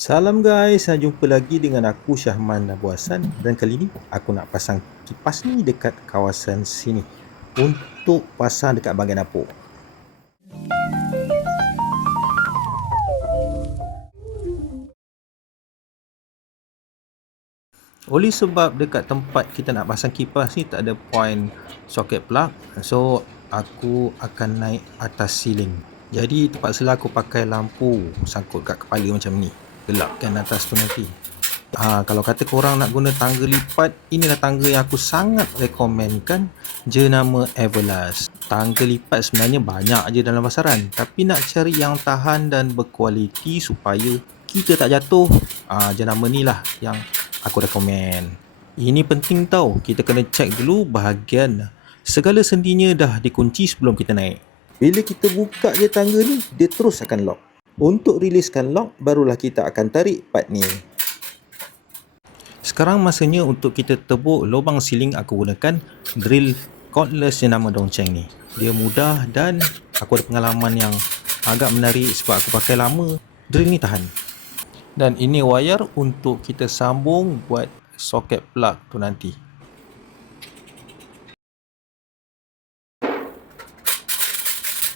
Salam guys, jumpa lagi dengan aku Syahman Nabuasan dan kali ni aku nak pasang kipas ni dekat kawasan sini untuk pasang dekat bahagian dapur. Oleh sebab dekat tempat kita nak pasang kipas ni tak ada point soket plug, so aku akan naik atas ceiling. Jadi terpaksalah aku pakai lampu sangkut kat kepala macam ni, gelapkan atas tu nanti. Kalau kata korang nak guna tangga lipat, inilah tangga yang aku sangat rekomenkan, jenama Everlast. Tangga lipat sebenarnya banyak je dalam pasaran, tapi nak cari yang tahan dan berkualiti supaya kita tak jatuh, jenama ni lah yang aku rekomen. Ini penting tau, kita kena cek dulu bahagian segala sendinya dah dikunci sebelum kita naik. Bila kita buka je tangga ni, dia terus akan lock. Untuk riliskan lock, barulah kita akan tarik part ni. Sekarang masanya untuk kita tebuk lubang siling. Aku gunakan drill cordless yang nama Dongcheng ni. Dia mudah dan aku ada pengalaman yang agak menarik sebab aku pakai lama. Drill ni tahan. Dan ini wire untuk kita sambung buat soket plug tu nanti.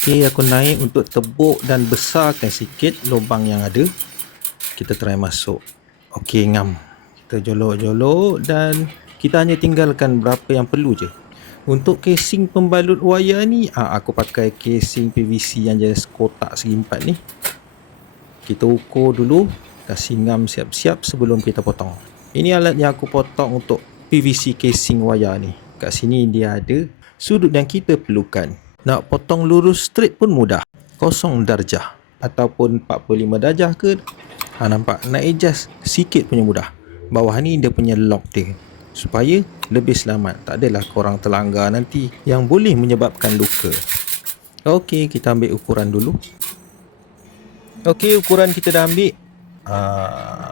Okay, aku naik untuk tebuk dan besarkan sikit lubang yang ada. Kita try masuk. Okay, ngam. Kita jolok-jolok dan kita hanya tinggalkan berapa yang perlu je. Untuk casing pembalut wayar ni, aku pakai casing PVC yang jenis kotak segi empat ni. Kita ukur dulu, kasih ngam siap-siap sebelum kita potong. Ini alat yang aku potong untuk PVC casing wayar ni. Kat sini dia ada sudut yang kita perlukan. Nak potong lurus straight pun mudah. 0 darjah ataupun 45 darjah ke. Nampak? Nak adjust sikit punya mudah. Bawah ni dia punya lock dia supaya lebih selamat. Tak adalah korang terlanggar nanti yang boleh menyebabkan luka. Okey, kita ambil ukuran dulu. Okey, ukuran kita dah ambil.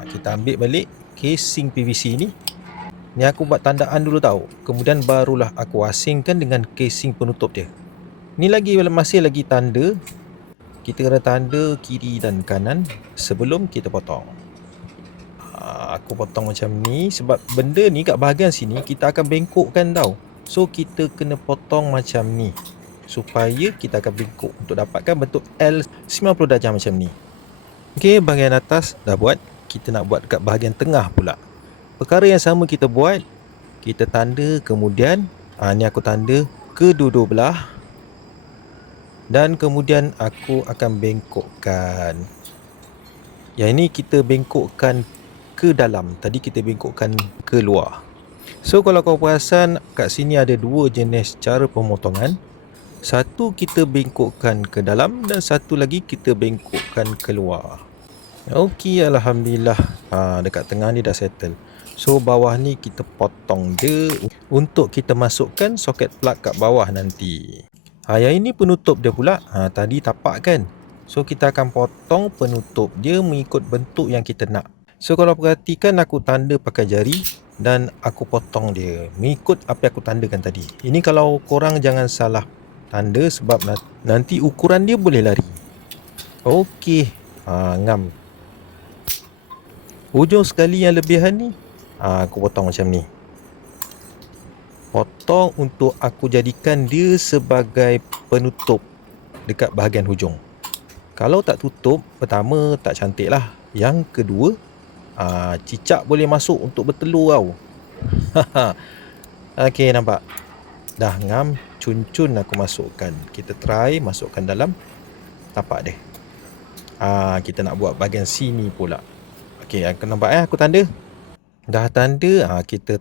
Kita ambil balik casing PVC ni. Ni aku buat tandaan dulu tau. Kemudian barulah aku asingkan dengan casing penutup dia. Ni masih lagi tanda. Kita kena tanda kiri dan kanan sebelum kita potong. Aku potong macam ni sebab benda ni kat bahagian sini kita akan bengkokkan tau. So kita kena potong macam ni supaya kita akan bengkok untuk dapatkan bentuk L 90 darjah macam ni. Okey, bahagian atas dah buat. Kita nak buat kat bahagian tengah pula. Perkara yang sama kita buat. Kita tanda kemudian ni aku tanda kedua-dua belah. Dan kemudian aku akan bengkokkan. Yang ini kita bengkokkan ke dalam. Tadi kita bengkokkan ke luar. So kalau kau perasan kat sini ada dua jenis cara pemotongan. Satu kita bengkokkan ke dalam dan satu lagi kita bengkokkan ke luar. Okey, alhamdulillah. Dekat tengah ni dah settle. So bawah ni kita potong je untuk kita masukkan soket plug kat bawah nanti. Yang ini penutup dia pula. Tadi tapak kan. So kita akan potong penutup dia mengikut bentuk yang kita nak. So kalau perhatikan aku tanda pakai jari dan aku potong dia mengikut apa yang aku tandakan tadi. Ini kalau korang jangan salah tanda sebab nanti ukuran dia boleh lari. Okey, ngam. Ujung sekali yang lebihan ni aku potong macam ni. Potong untuk aku jadikan dia sebagai penutup dekat bahagian hujung. Kalau tak tutup, pertama tak cantik lah. Yang kedua, cicak boleh masuk untuk bertelur tau. Okey, nampak? Dah ngam, cun-cun aku masukkan. Kita try masukkan dalam tapak dia. Kita nak buat bahagian sini pula. Okey, aku nampak aku tanda. Dah tanda, kita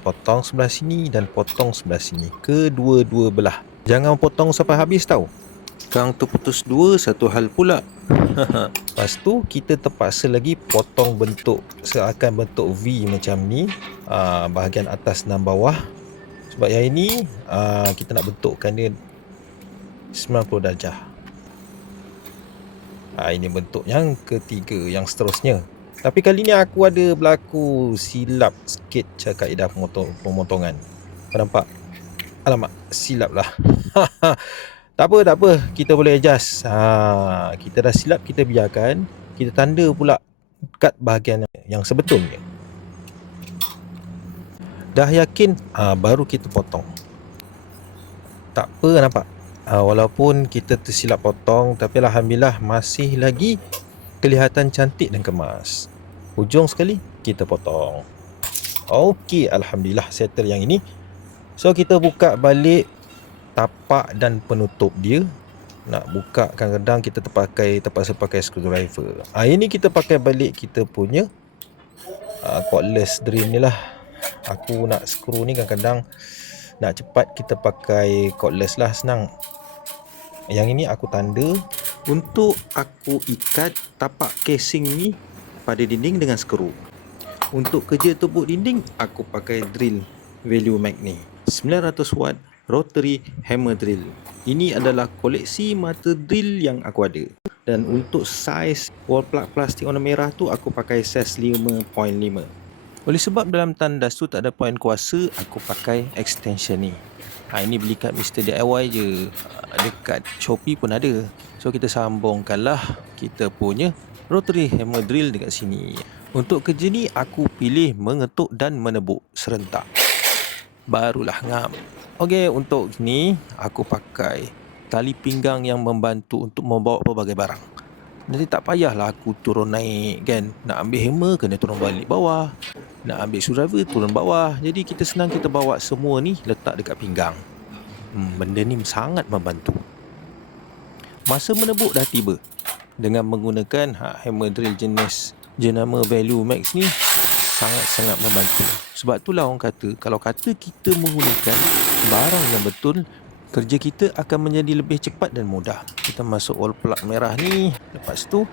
potong sebelah sini dan potong sebelah sini. Kedua-dua belah. Jangan potong sampai habis tau. Kang terputus dua, satu hal pula. Lepas tu kita terpaksa lagi potong bentuk seakan bentuk V macam ni, bahagian atas dan bawah. Sebab yang ini kita nak bentukkan dia 90 darjah. Ini bentuk yang ketiga, yang seterusnya. Tapi kali ni aku ada berlaku silap sikit kaedah pemotongan. Kau nampak? Alamak, silap lah. Tak apa, kita boleh adjust. Kita dah silap, kita biarkan. Kita tanda pula kat bahagian yang sebetulnya. Dah yakin, baru kita potong. Tak apa, nampak? Walaupun kita tersilap potong, tapi Alhamdulillah masih lagi kelihatan cantik dan kemas. Hujung sekali kita potong. Okey, Alhamdulillah settle yang ini. So kita buka balik tapak dan penutup dia. Nak buka kadang-kadang kita terpaksa pakai screwdriver. Ini kita pakai balik kita punya cordless drill ni lah. Aku nak screw ni kadang-kadang nak cepat kita pakai cordless lah, senang. Yang ini aku tanda untuk aku ikat tapak casing ni pada dinding dengan skru. Untuk kerja tepuk dinding, aku pakai drill Value Mag ni 900 watt rotary hammer drill. Ini adalah koleksi mata drill yang aku ada. Dan untuk saiz wall plug plastik warna merah tu, aku pakai saiz 5.5. Oleh sebab dalam tandas tu tak ada poin kuasa, aku pakai extension ni. Ini beli kat Mr. DIY je. Dekat Shopee pun ada. So kita sambungkanlah kita punya rotary hammer drill dekat sini. Untuk kerja ni aku pilih mengetuk dan menebuk serentak. Barulah ngam. Okey, untuk ni aku pakai tali pinggang yang membantu untuk membawa pelbagai barang. Nanti tak payahlah aku turun naik kan. Nak ambil hammer kena turun balik bawah. Nak ambil screwdriver turun bawah. Jadi kita senang kita bawa semua ni letak dekat pinggang. Benda ni sangat membantu. Masa menebuk dah tiba. Dengan menggunakan hammer drill jenis jenama Value Max ni sangat-sangat membantu. Sebab itulah orang kata, kalau kata kita menggunakan barang yang betul, kerja kita akan menjadi lebih cepat dan mudah. Kita masuk wall plug merah ni. Lepas tu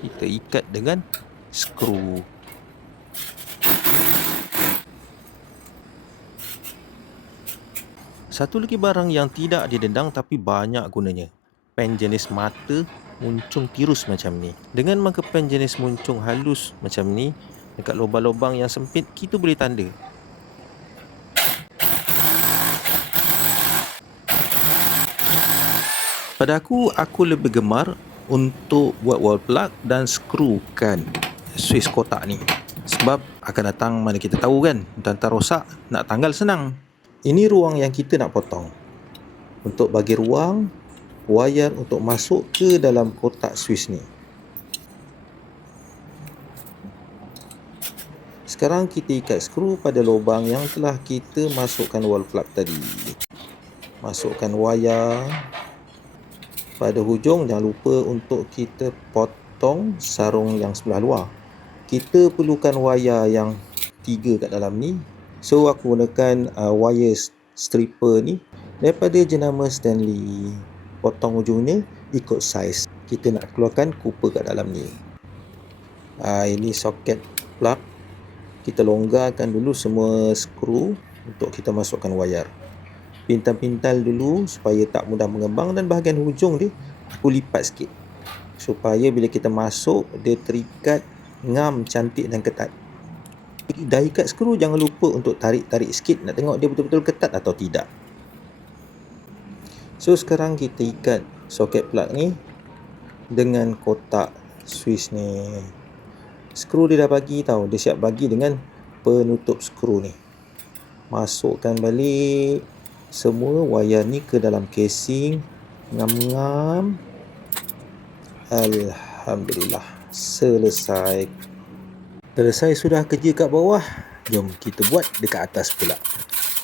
kita ikat dengan skru. Satu lagi barang yang tidak didendang tapi banyak gunanya. Pen jenis mata muncung tirus macam ni. Dengan maka pen jenis muncung halus macam ni, dekat lubang-lubang yang sempit kita boleh tanda. Pada aku lebih gemar untuk buat wall plug dan skrukan Swiss kotak ni. Sebab akan datang mana kita tahu kan, hantar rosak, nak tanggal senang. Ini ruang yang kita nak potong. Untuk bagi ruang wayar untuk masuk ke dalam kotak Swiss ni. Sekarang kita ikat skru pada lubang yang telah kita masukkan wall plug tadi. Masukkan wayar pada hujung. Jangan lupa untuk kita potong sarung yang sebelah luar. Kita perlukan wayar yang 3 kat dalam ni. So aku gunakan wire stripper ni daripada jenama Stanley. Potong ujungnya ikut saiz. Kita nak keluarkan cooper kat dalam ni. Ini soket plug. Kita longgarkan dulu semua skru untuk kita masukkan wayar. Pintal-pintal dulu supaya tak mudah mengembang, dan bahagian hujung dia aku lipat sikit supaya bila kita masuk dia terikat ngam, cantik dan ketat. Dah ikat skru, jangan lupa untuk tarik-tarik sikit, nak tengok dia betul-betul ketat atau tidak. So sekarang kita ikat soket plug ni dengan kotak Swiss ni. Skru dia dah bagi tau, dia siap bagi dengan penutup skru ni. Masukkan balik semua wayar ni ke dalam casing. Ngam-ngam. Alhamdulillah, selesai sudah kerja kat bawah. Jom kita buat dekat atas pula.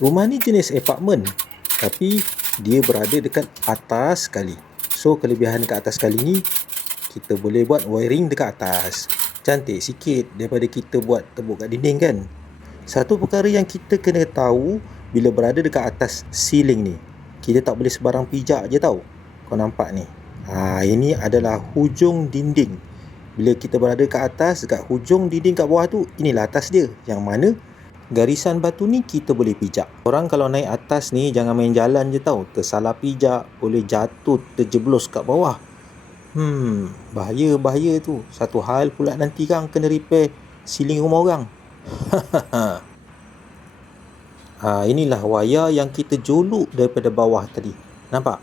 Rumah ni jenis apartment, tapi dia berada dekat atas sekali. So kelebihan dekat atas sekali ni, kita boleh buat wiring dekat atas. Cantik sikit daripada kita buat tebuk kat dinding kan. Satu perkara yang kita kena tahu bila berada dekat atas ceiling ni, kita tak boleh sebarang pijak je tau. Kau nampak ni, ini adalah hujung dinding. Bila kita berada kat atas, dekat hujung dinding kat bawah tu, inilah atas dia, yang mana garisan batu ni kita boleh pijak. Orang kalau naik atas ni jangan main jalan je tau. Tersalah pijak, boleh jatuh, terjeblos kat bawah. Bahaya tu. Satu hal pula nanti kan kena repair ceiling rumah orang. Inilah wayar yang kita joluk daripada bawah tadi. Nampak?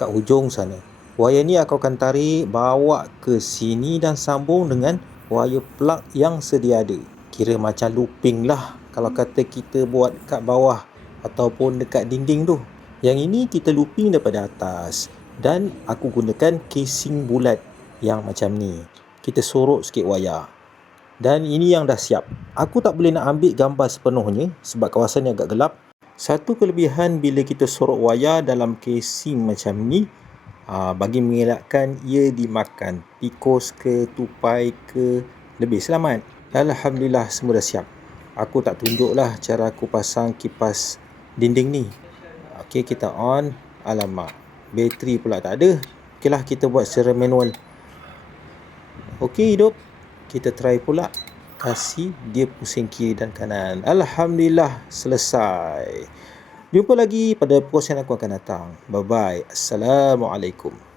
Kat hujung sana. Wayar ni aku akan tarik, bawa ke sini dan sambung dengan wire plug yang sedia ada. Kira macam looping lah kalau kata kita buat kat bawah ataupun dekat dinding tu. Yang ini kita looping daripada atas, dan aku gunakan casing bulat yang macam ni. Kita sorok sikit wayar, dan ini yang dah siap. Aku tak boleh nak ambil gambar sepenuhnya sebab kawasan ni agak gelap. Satu kelebihan bila kita sorok wayar dalam casing macam ni, bagi mengelakkan ia dimakan tikus ke tupai ke, lebih selamat. Alhamdulillah, semua dah siap. Aku tak tunjuk lah cara aku pasang kipas dinding ni. Okey, kita on. Alamak, bateri pula tak ada. Okeylah, kita buat secara manual. Okey, hidup. Kita try pula kasih dia pusing kiri dan kanan. Alhamdulillah, selesai. Jumpa lagi pada post yang aku akan datang. Bye bye. Assalamualaikum.